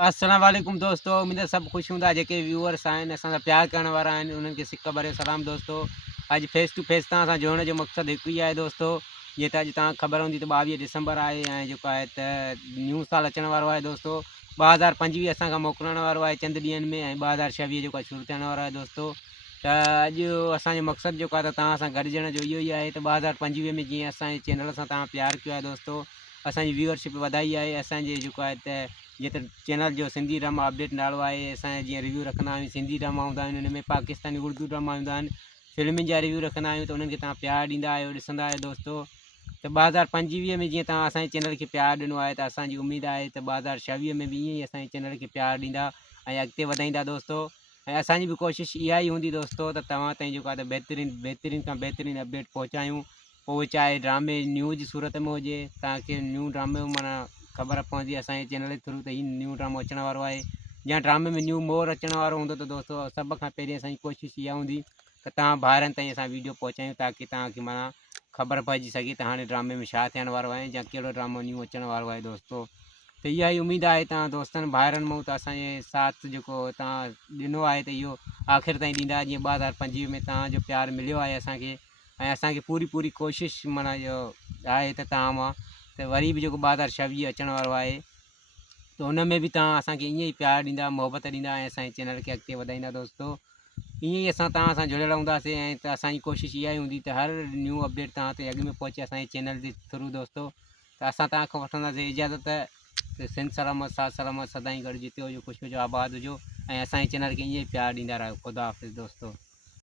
अस्सलाम वालेकुम दोस्तों, उम्मीद है सब खुश हूंदा जेके व्यूअर्स आहिनि असांजा प्यार करण वारा आहिनि उन्हनि खे सिक भरे सलाम दोस्तों। अॼु फेस टू फेस तव्हां सां जुड़ण जो मक़सदु हिकु ई आहे दोस्तों। जीअं त अॼु तव्हांखे ख़बर हूंदी त 22 डिसंबर आहे ऐं जेको आहे त न्यू साल अचण वारो आहे दोस्तों। 2025 असांखां मोकिलण वारो आहे चंद ॾींहंनि में ऐं 2026 जेको आहे शुरू थियण वारो आहे दोस्तों। त अॼु असांजो मक़सदु जेको आहे त तव्हां सां गॾिजण जो इहो ई आहे त 2025 में जीअं असांजे चैनल सां तव्हां प्यार कयो आहे दोस्तों, असांजी व्यूअरशिप वधाई आहे। असांजे जेको आहे त जीअं त चैनल जो सिंधी ड्रामा अपडेट नालो आहे। असांजे जीअं रिव्यू रखंदा आहियूं, सिंधी ड्रामा हूंदा आहिनि हुन में, पाकिस्तानी उर्दू ड्रामा हूंदा आहिनि, फिल्मुनि जा रिव्यू रखंदा आहियूं त उन्हनि खे तव्हां प्यार ॾींदा आहियो, ॾिसंदा आहियो दोस्तों। त 2025 में जीअं तव्हां असांजे चैनल खे प्यार ॾिनो आहे त असांजी उमेदु आहे त 2026 में बि ईअं ई असांजे चैनल खे प्यार ॾींदा ऐं अॻिते वधाईंदा दोस्तों। ऐं असांजी बि कोशिशि इहा ई हूंदी दोस्तों त तव्हां ताईं जेको आहे त बहितरीन खां बहितरीन अपडेट पहुचायूं। पोइ चाहे ड्रामे न्यूज़ सूरत में हुजे, तव्हांखे न्यू ड्रामे माना ख़बर पवंदी असांजे चैनल जे थ्रू त हीउ न्यू ड्रामो अचण वारो आहे। या ड्रामे में न्यू मोर अचण वारो हूंदो त दोस्तों सभ खां पहिरीं असांजी कोशिशि इहा हूंदी त तव्हां ॿाहिरनि ताईं असां वीडियो पहुचायूं ताकी तव्हांखे माना ख़बर पइजी सघे त हाणे ड्रामे में छा थियण वारो आहे या कहिड़ो ड्रामो न्यू अचण वारो आहे दोस्तों। त इहा ई उमेदु आहे तव्हां दोस्तनि ॿाहिरनि मां त असांजे साथ जेको तव्हां ॾिनो आहे त इहो आख़िर ताईं ॾींदा। जीअं 2025 में तव्हांजो प्यारु मिलियो आहे असांखे ऐं असांखे पूरी कोशिशि माना इहो आहे त तव्हां मां त वरी बि जेको 2026 अचण वारो आहे त हुन में बि तव्हां असांखे ईअं ई प्यारु ॾींदा, मोहबत ॾींदा ऐं असांजे चैनल खे अॻिते वधाईंदा दोस्तों। ईअं ई असां तव्हां सां जुड़ियल हूंदासीं ऐं त असांजी कोशिशि इहा ई हूंदी त हर न्यू अपडेट तव्हां ताईं अॻु में पहुचे असांजे चैनल जे थ्रू दोस्तों। त असां तव्हांखां वठंदासीं इजाज़त त सिंध सलामत साथ सलामत सदाईं गॾु जिते हुजो, ख़ुशि हुजो, आबाद हुजो ऐं असांजे चैनल खे ईअं ई प्यारु ॾींदा रहियो। ख़ुदा हाफ़िज़ दोस्तों।